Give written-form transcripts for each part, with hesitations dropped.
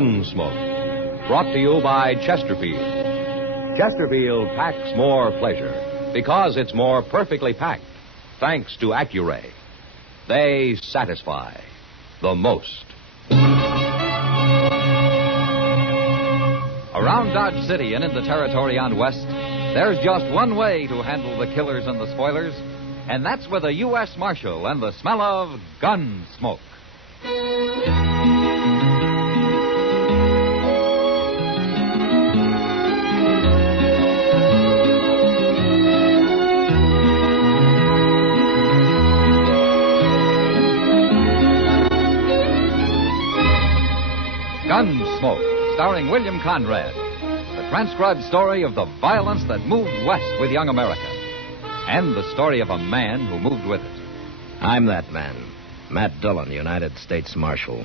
Gunsmoke, brought to you by Chesterfield. Chesterfield packs more pleasure because it's more perfectly packed, thanks to Accuray. They satisfy the most. Around Dodge City and in the territory on West, there's just one way to handle the killers and the spoilers, and that's with a U.S. Marshal and the smell of Gunsmoke. Gunsmoke, starring William Conrad. The transcribed story of the violence that moved west with young America. And the story of a man who moved with it. I'm that man, Matt Dillon, United States Marshal.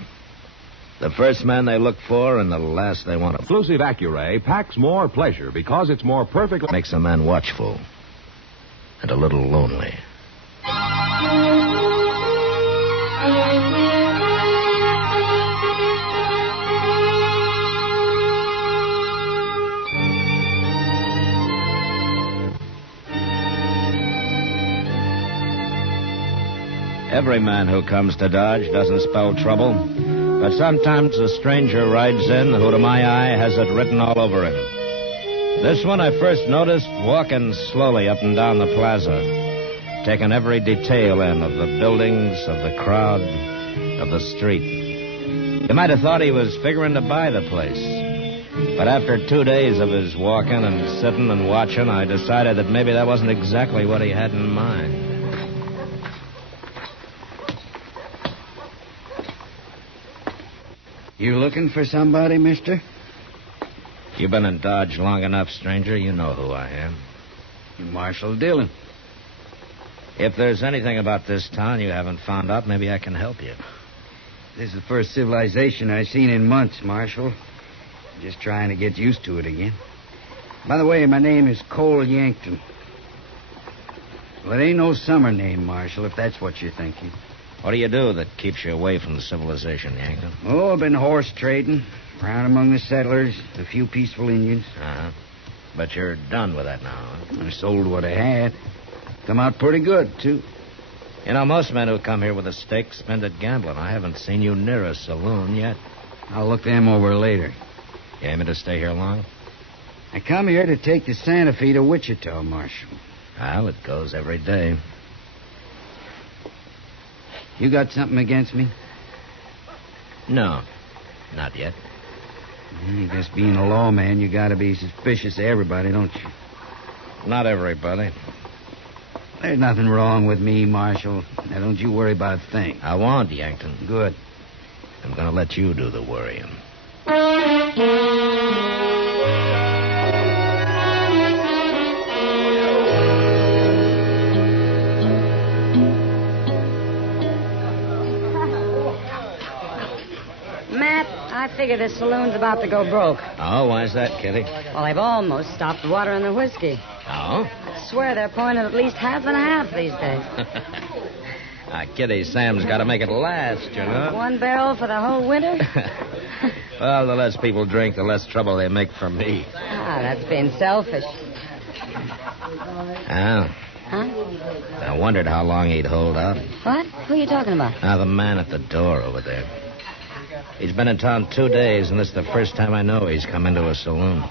The first man they look for and the last they want to... Exclusive Accuray packs more pleasure because it's more perfectly... Makes a man watchful and a little lonely. Every man who comes to Dodge doesn't spell trouble, but sometimes a stranger rides in who, to my eye, has it written all over him. This one I first noticed walking slowly up and down the plaza, taking every detail in of the buildings, of the crowd, of the street. You might have thought he was figuring to buy the place. But after 2 days of his walking and sitting and watching, I decided that maybe that wasn't exactly what he had in mind. You looking for somebody, mister? You've been in Dodge long enough, stranger. You know who I am. Marshal Dillon. If there's anything about this town you haven't found out, maybe I can help you. This is the first civilization I've seen in months, Marshal. Just trying to get used to it again. By the way, my name is Cole Yankton. Well, it ain't no summer name, Marshal, if that's what you're thinking. What do you do that keeps you away from the civilization, Yankton? Oh, I've been horse trading, around among the settlers, a few peaceful Indians. Uh-huh. But you're done with that now, huh? I sold what I had. Come out pretty good, too. You know, most men who come here with a stake spend it gambling. I haven't seen you near a saloon yet. I'll look them over later. You aiming to stay here long? I come here to take the Santa Fe to Wichita, Marshal. Well, it goes every day. You got something against me? No, not yet. I guess being a lawman, you gotta be suspicious of everybody, don't you? Not everybody. There's nothing wrong with me, Marshal. Now, don't you worry about a thing. I won't, Yankton. Good. I'm going to let you do the worrying. Matt, I figure this saloon's about to go broke. Oh, why's that, Kitty? Well, they've almost stopped watering the whiskey. Oh? I swear they're pouring it at least half and half these days. Kitty, Sam's got to make it last, you know. 1 barrel for the whole winter? Well, the less people drink, the less trouble they make for me. Ah, that's being selfish. Oh. Huh? I wondered how long he'd hold out. What? Who are you talking about? The man at the door over there. He's been in town 2 days, and this is the first time I know he's come into a saloon.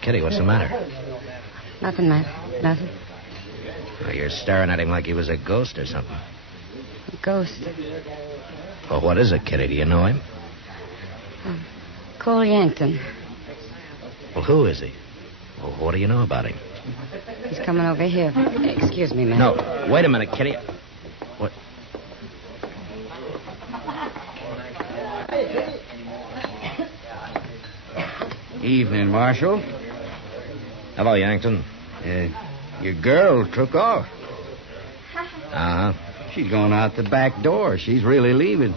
Kitty, what's the matter? Nothing, Matt. Nothing. Well, you're staring at him like he was a ghost or something. A ghost. Well, what is it, Kitty? Do you know him? Cole Yankton. Well, who is he? Well, what do you know about him? He's coming over here. Excuse me, Matt. No, wait a minute, Kitty. What? Evening, Marshal. Hello, Yankton. Your girl took off. Uh-huh. She's going out the back door. She's really leaving.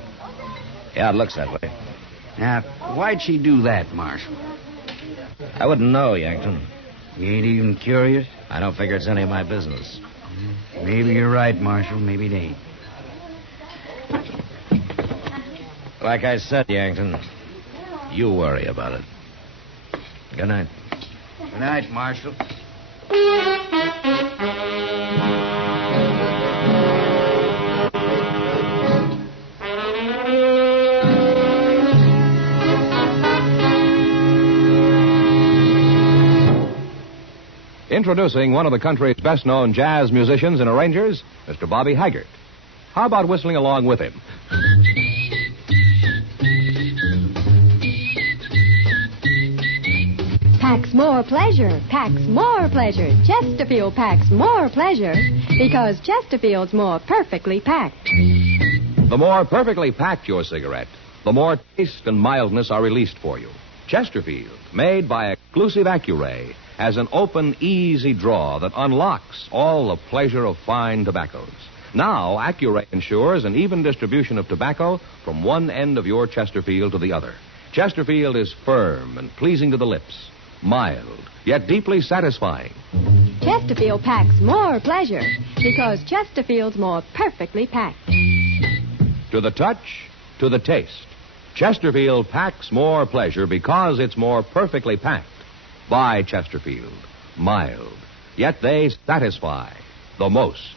Yeah, it looks that way. Now, why'd she do that, Marshal? I wouldn't know, Yankton. You ain't even curious? I don't figure it's any of my business. Maybe you're right, Marshal. Maybe it ain't. Like I said, Yankton, you worry about it. Good night. Good night, Marshal. Introducing one of the country's best-known jazz musicians and arrangers, Mr. Bobby Haggart. How about whistling along with him? Packs more pleasure, packs more pleasure. Chesterfield packs more pleasure because Chesterfield's more perfectly packed. The more perfectly packed your cigarette, the more taste and mildness are released for you. Chesterfield, made by exclusive Accuray, has an open, easy draw that unlocks all the pleasure of fine tobaccos. Now, Accuray ensures an even distribution of tobacco from one end of your Chesterfield to the other. Chesterfield is firm and pleasing to the lips, mild, yet deeply satisfying. Chesterfield packs more pleasure because Chesterfield's more perfectly packed. To the touch, to the taste, Chesterfield packs more pleasure because it's more perfectly packed. By Chesterfield, mild, yet they satisfy the most.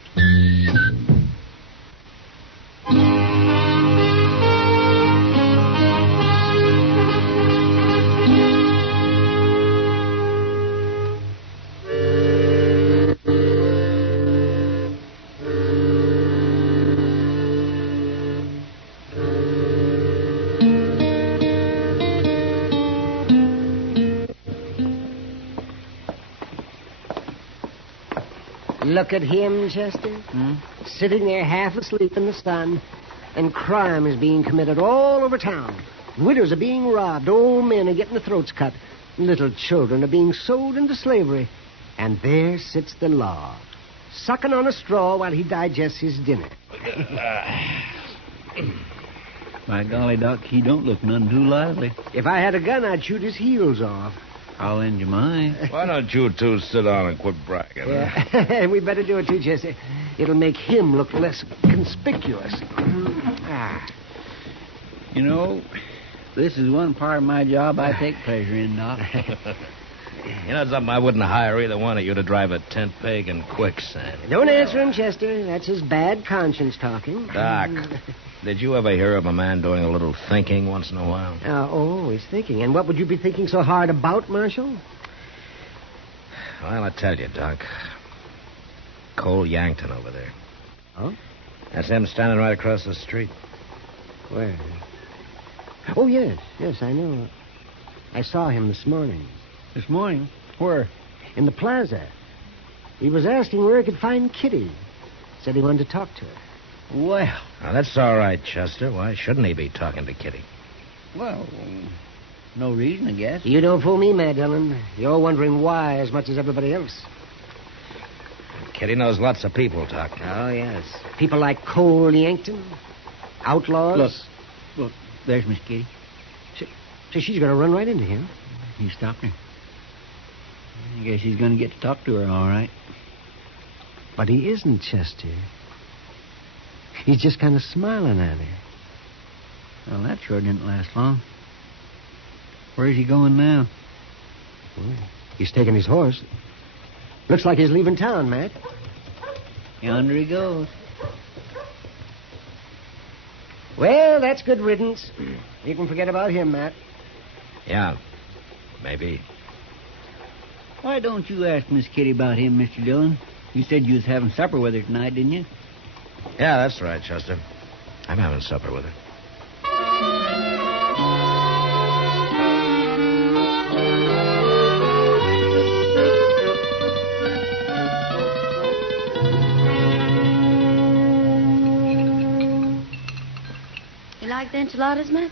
Look at him, Chester. Sitting there half asleep in the sun, and crime is being committed all over town. Widows are being robbed, old men are getting their throats cut, little children are being sold into slavery. And there sits the law, sucking on a straw while he digests his dinner. By golly, Doc, he don't look none too lively. If I had a gun, I'd shoot his heels off. I'll lend you mine. Why don't you two sit down and quit bragging? Yeah, we better do it too, Chester. It'll make him look less conspicuous. You know, this is one part of my job I take pleasure in, Doc. You know something? I wouldn't hire either one of you to drive a tent peg in quicksand. Don't answer him, Chester. That's his bad conscience talking. Doc, did you ever hear of a man doing a little thinking once in a while? Always thinking. And what would you be thinking so hard about, Marshal? Well, I tell you, Doc. Cole Yankton over there. Oh? That's him standing right across the street. Where? Oh, yes, I know. I saw him this morning. This morning? Where? In the plaza. He was asking where he could find Kitty. Said he wanted to talk to her. Well. Now, that's all right, Chester. Why shouldn't he be talking to Kitty? Well, no reason, I guess. You don't fool me, Matt Dillon. You're wondering why as much as everybody else. Kitty knows lots of people, Doc. Oh, yes. People like Cole Yankton, outlaws. Look, there's Miss Kitty. So she's going to run right into him. He stopped her. I guess he's going to get to talk to her, all right. But he isn't, Chester. He's just kind of smiling at her. Well, that sure didn't last long. Where's he going now? Well, he's taking his horse. Looks like he's leaving town, Matt. Yonder he goes. Well, that's good riddance. You can forget about him, Matt. Yeah, maybe. Why don't you ask Miss Kitty about him, Mr. Dillon? You said you was having supper with her tonight, didn't you? Yeah, that's right, Chester. I'm having supper with her. You like the enchiladas, Matt?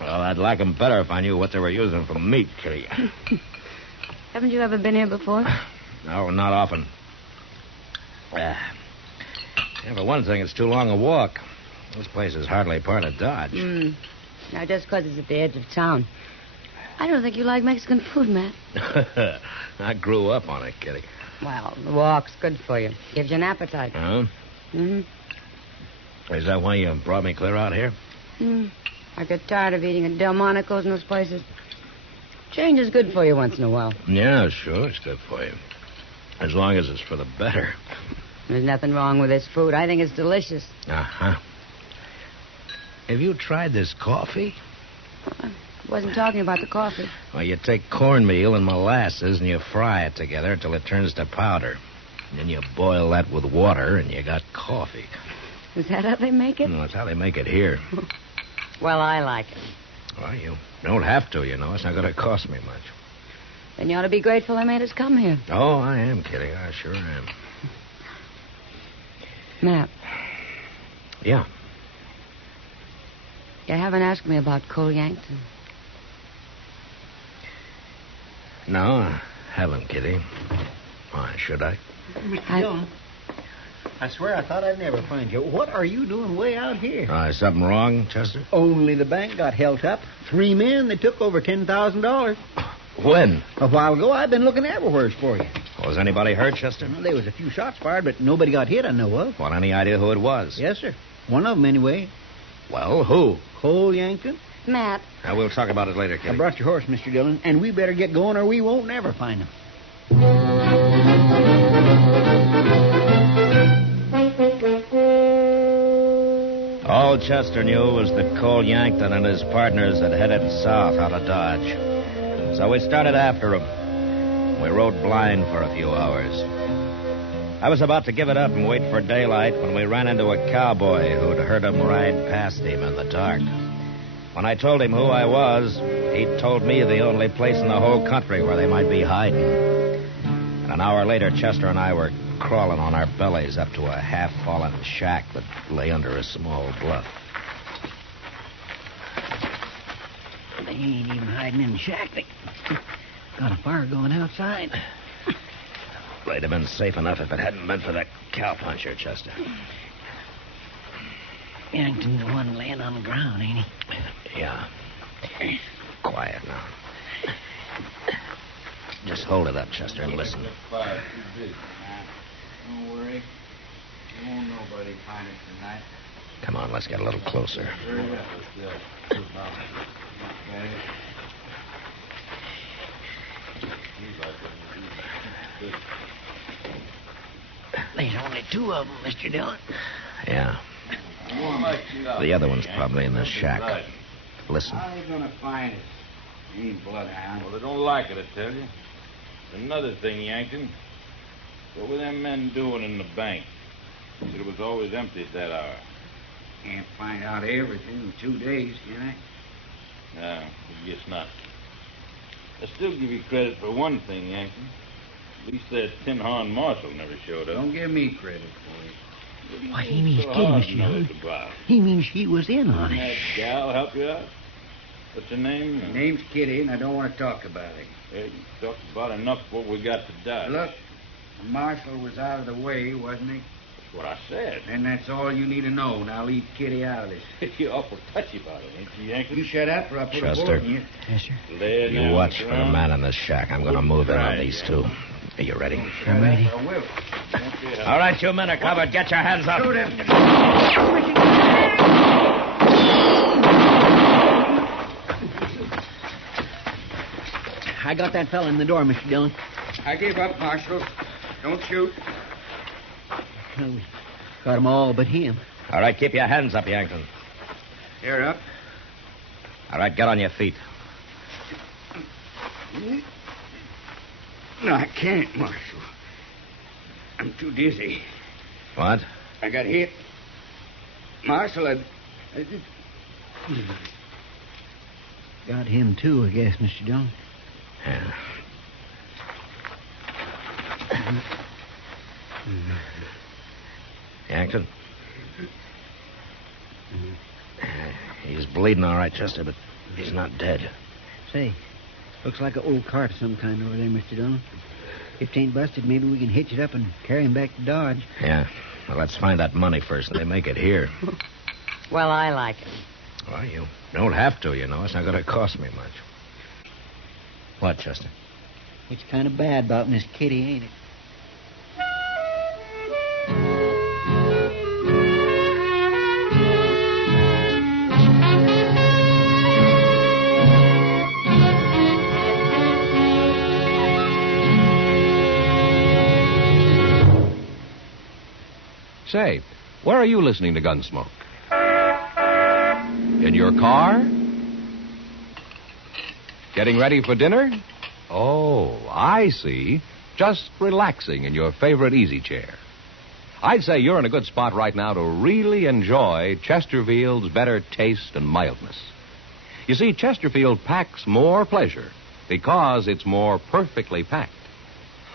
Well, I'd like them better if I knew what they were using for meat, Kitty. Haven't you ever been here before? No, not often. Yeah, for one thing, it's too long a walk. This place is hardly part of Dodge. Now, just because it's at the edge of town. I don't think you like Mexican food, Matt. I grew up on it, Kitty. Well, the walk's good for you. Gives you an appetite. Huh? Mm-hmm. Is that why you brought me clear out here? I get tired of eating at Delmonico's and those places. Change is good for you once in a while. Yeah, sure, it's good for you. As long as it's for the better. There's nothing wrong with this food. I think it's delicious. Uh-huh. Have you tried this coffee? I wasn't talking about the coffee. Well, you take cornmeal and molasses and you fry it together till it turns to powder. And then you boil that with water and you got coffee. Is that how they make it? No, that's how they make it here. Well, I like it. Well, you don't have to, you know. It's not going to cost me much. Then you ought to be grateful they made us come here. Oh, I am, Kitty. I sure am. Matt. Yeah. You haven't asked me about Cole Yankton. No, I haven't, Kitty. Why, should I? Mr. Dillon, I swear I thought I'd never find you. What are you doing way out here? Is something wrong, Chester? Only the bank got held up. 3 men, they took over $10,000. When? A while ago, I've been looking everywhere for you. Was anybody hurt, Chester? There was a few shots fired, but nobody got hit, I know of. Well, any idea who it was? Yes, sir. One of them, anyway. Well, who? Cole Yankton. Matt. We'll talk about it later, Kitty. I brought your horse, Mr. Dillon, and we better get going or we won't never find him. All Chester knew was that Cole Yankton and his partners had headed south out of Dodge. So we started after him. We rode blind for a few hours. I was about to give it up and wait for daylight when we ran into a cowboy who'd heard him ride past him in the dark. When I told him who I was, he told me the only place in the whole country where they might be hiding. And an hour later, Chester and I were crawling on our bellies up to a half-fallen shack that lay under a small bluff. They ain't even hiding in the shack. They got a fire going outside. They'd have been safe enough if it hadn't been for that cowpuncher, Chester. Yankton's the one laying on the ground, ain't he? Yeah. Quiet now. Just hold it up, Chester, and listen. Don't worry. You won't nobody find us tonight. Come on, let's get a little closer. There's only 2 of them, Mr. Dillon. Yeah. The other one's probably in the shack. Listen. How are you going to find us? You ain't bloodhound. Well, they don't like it, I tell you. Another thing, Yankton. What were them men doing in the bank? Said it was always empty at that hour. Can't find out everything in 2 days, can I? No, I guess not. I still give you credit for one thing, Yankton. At least that tin horn marshal never showed up. Don't give me credit for it. Why, he means So Kitty, hard Mr. to know Dillon. it's about. He means she was in on Can it. that gal help you out? What's her name? My name's Kitty, and I don't want to talk about it. Hey, you talked about enough what we got to die. Look, the marshal was out of the way, wasn't he? That's what I said. And that's all you need to know. Now leave Kitty out of this. You're awful touchy about it, ain't you, Yankton? You shut up or I'll put Chester. a bullet in you. Yes, sir. Lay You down watch on for the ground. man in the shack. I'm going to move in on these 2. Are you ready? I'm ready. I will. All right, you men are covered. Get your hands up. Shoot him. I got that fella in the door, Mr. Dillon. I give up, Marshal. Don't shoot. Well, we got them all but him. All right, keep your hands up, Yankton. You're up. All right, get on your feet. No, I can't, Marshal. I'm too dizzy. What? I got hit. Marshal, I Got him, too, I guess, Mr. Dillon. Yeah. Yankton? He's bleeding all right, Chester, but he's not dead. Say, looks like an old cart of some kind over there, Mr. Dillon. If it ain't busted, maybe we can hitch it up and carry him back to Dodge. Yeah. Well, let's find that money first, and they make it here. Well, I like it. Well, you don't have to, you know. It's not going to cost me much. What, Chester? It's kind of bad about Miss Kitty, ain't it? say, where are you listening to Gunsmoke? In your car? Getting ready for dinner? Oh, I see. Just relaxing in your favorite easy chair. I'd say you're in a good spot right now to really enjoy Chesterfield's better taste and mildness. You see, Chesterfield packs more pleasure because it's more perfectly packed.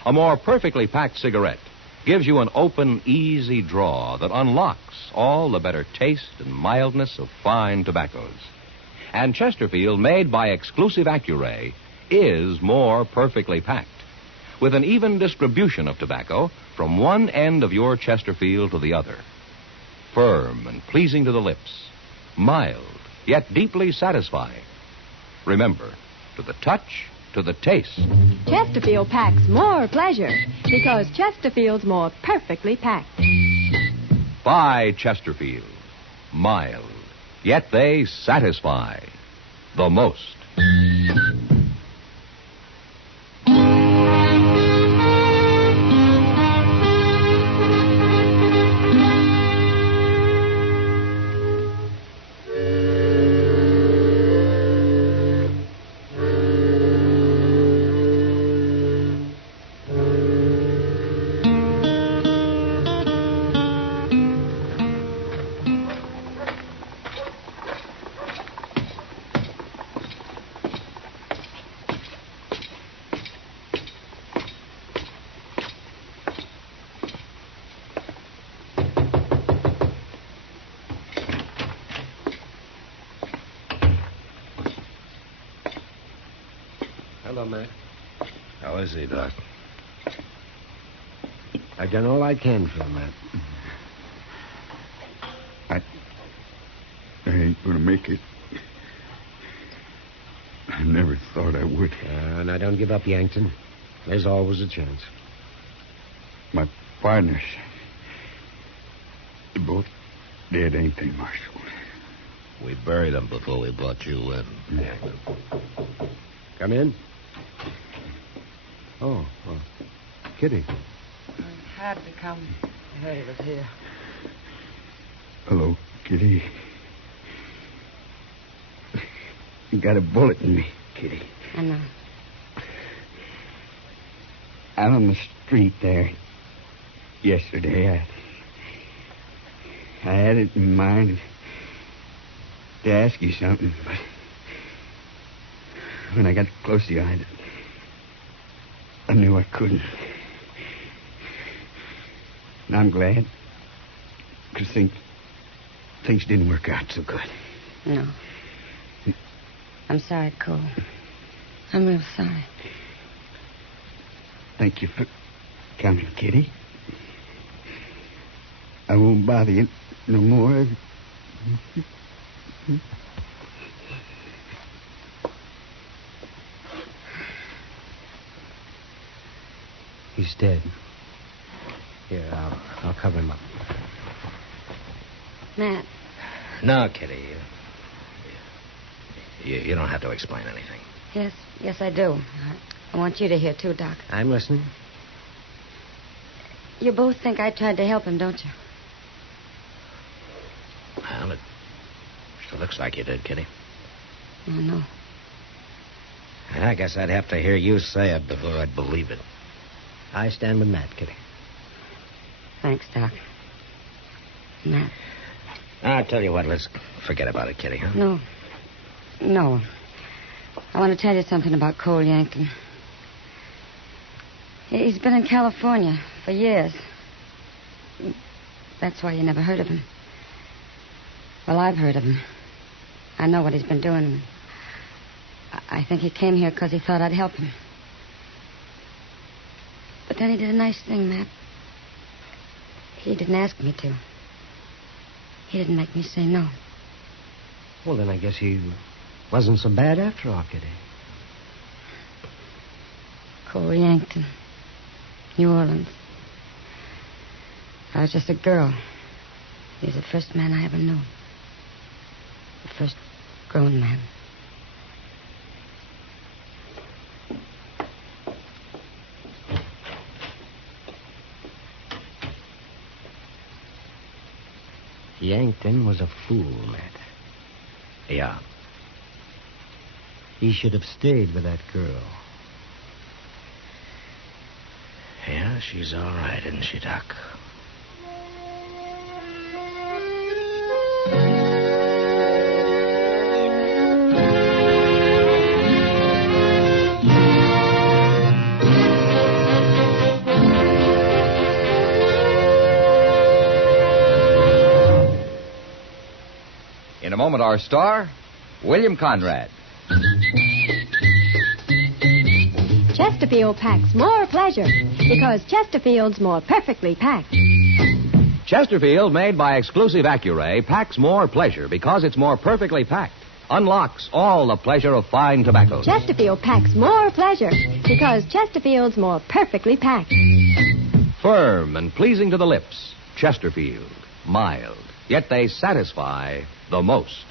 A more perfectly packed cigarette gives you an open, easy draw that unlocks all the better taste and mildness of fine tobaccos. And Chesterfield, made by exclusive Accuray, is more perfectly packed, with an even distribution of tobacco from one end of your Chesterfield to the other. Firm and pleasing to the lips, mild, yet deeply satisfying. Remember, to the touch, to the taste. Chesterfield packs more pleasure because Chesterfield's more perfectly packed. By Chesterfield. Mild, yet they satisfy the most. Hello, Mac. How is he, Doc? I've done all I can for him, Matt. I ain't gonna make it. I never thought I would. Now, don't give up, Yankton. There's always a chance. My partners, they're both dead, ain't they, Marshal? We buried them before we brought you in. Come in. Oh, Kitty. I had to come. I heard he was here. Hello, Kitty. You got a bullet in me, Kitty. I know. Out on the street there yesterday, I had it in mind to ask you something, but when I got close to you, I knew I couldn't. And I'm glad, because things didn't work out so good. No. I'm sorry, Cole. I'm real sorry. Thank you for coming, Kitty. I won't bother you no more. He's dead. Here, I'll cover him up. Matt. No, Kitty. You don't have to explain anything. Yes, I do. I want you to hear, too, Doc. I'm listening. You both think I tried to help him, don't you? Well, it sure looks like you did, Kitty. I know. I guess I'd have to hear you say it before I'd believe it. I stand with Matt, Kitty. Thanks, Doc. Matt. I'll tell you what, let's forget about it, Kitty, huh? No. I want to tell you something about Cole Yankton. He's been in California for years. That's why you never heard of him. Well, I've heard of him. I know what he's been doing. I think he came here because he thought I'd help him. But then he did a nice thing, Matt. He didn't ask me to. He didn't make me say no. Well, then I guess he wasn't so bad after all, Kitty. Cole Yankton. New Orleans. I was just a girl. He was the first man I ever knew. The first grown man. Yankton was a fool, Matt. Yeah. He should have stayed with that girl. Yeah, she's all right, isn't she, Doc? In a moment, our star, William Conrad. Chesterfield packs more pleasure because Chesterfield's more perfectly packed. Chesterfield, made by exclusive Accuray, packs more pleasure because it's more perfectly packed. Unlocks all the pleasure of fine tobaccos. Chesterfield packs more pleasure because Chesterfield's more perfectly packed. Firm and pleasing to the lips. Chesterfield. Mild. Yet they satisfy the most.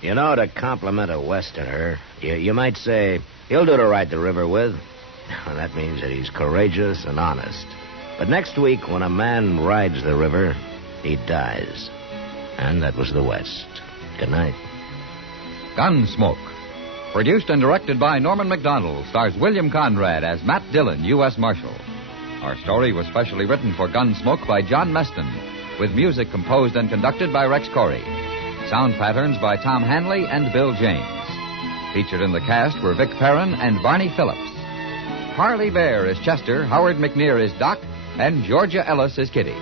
You know, to compliment a Westerner, you might say, he'll do to ride the river with. That means that he's courageous and honest. But next week, when a man rides the river, he dies. And that was the West. Good night. Gunsmoke. Produced and directed by Norman Macdonnell, stars William Conrad as Matt Dillon, U.S. Marshal. Our story was specially written for Gunsmoke by John Meston, with music composed and conducted by Rex Corey. Sound patterns by Tom Hanley and Bill James. Featured in the cast were Vic Perrin and Barney Phillips. Harley Bear is Chester, Howard McNear is Doc, and Georgia Ellis is Kitty.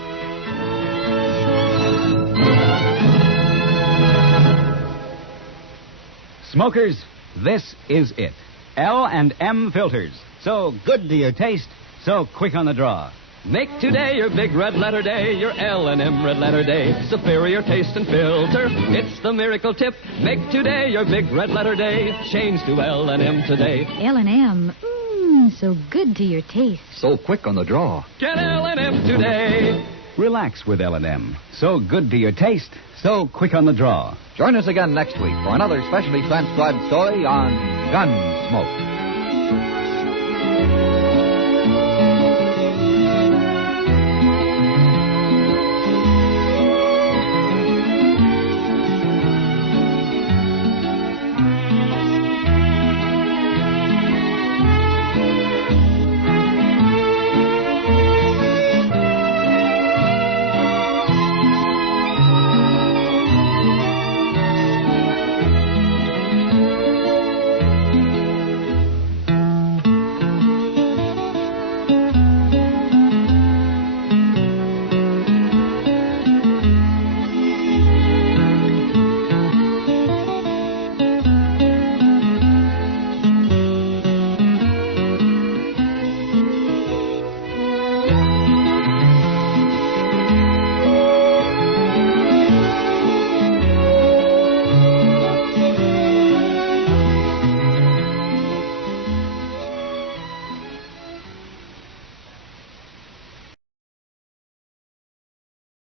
Smokers, this is it. L&M filters. So good to your taste, so quick on the draw. Make today your big red letter day, your L&M red letter day. Superior taste and filter, it's the miracle tip. Make today your big red letter day. Change to L&M today. L&M, so good to your taste. So quick on the draw. Get L&M today. Relax with L&M. So good to your taste, so quick on the draw. Join us again next week for another specially transcribed story on Gunsmoke.